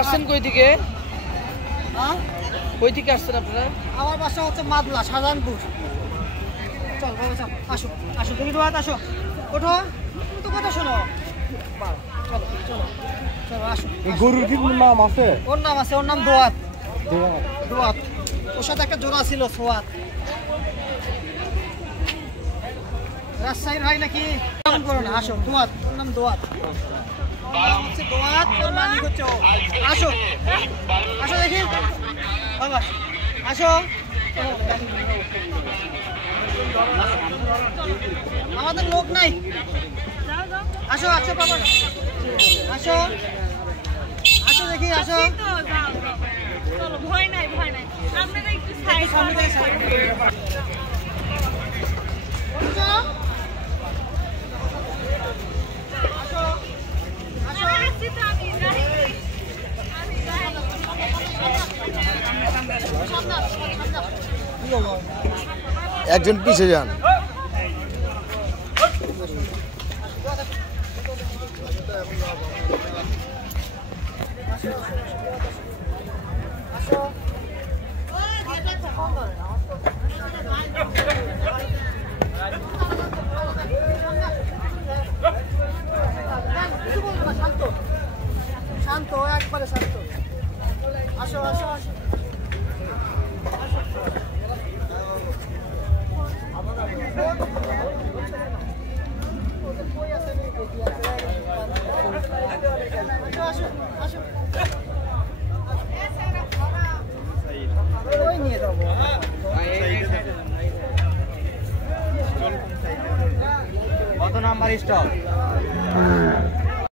আসছেন কই থেকে? কই থেকে আসছেন আপনারা? আমার বাসা হচ্ছে মাদলা, শাহজাহানপুর। চল বাবা চল, আসো আসো, তুমি তো আসো, ওঠো, তুমি তো কথা শোনো। চলো চলো চলো, আসো। গরুর কি নাম আছে? ওর নাম আছে, ওর নাম দোয়াত। দোয়াত, ওর সাথে একটা জোড়া ছিল সোয়াত। রাজশাহীর ভাই নাকি? কেমন করো না, আসো। দোয়াত, ওর নাম দোয়াত। হচ্ছে দোয়াত, ওর মালিক হচ্ছে ও। আসো আসো দেখি বাবা, আসো। আমাদের লোক নাই, আসো আসো বাবা, আসো আসো দেখি, আসো। ভয় নাই ভয় নাই, আপনারা একটু সাইড একজন পিছে যান। শান্ত, একবারে শান্ত। আসো আসো আসো, কত নাম্বার স্টপ?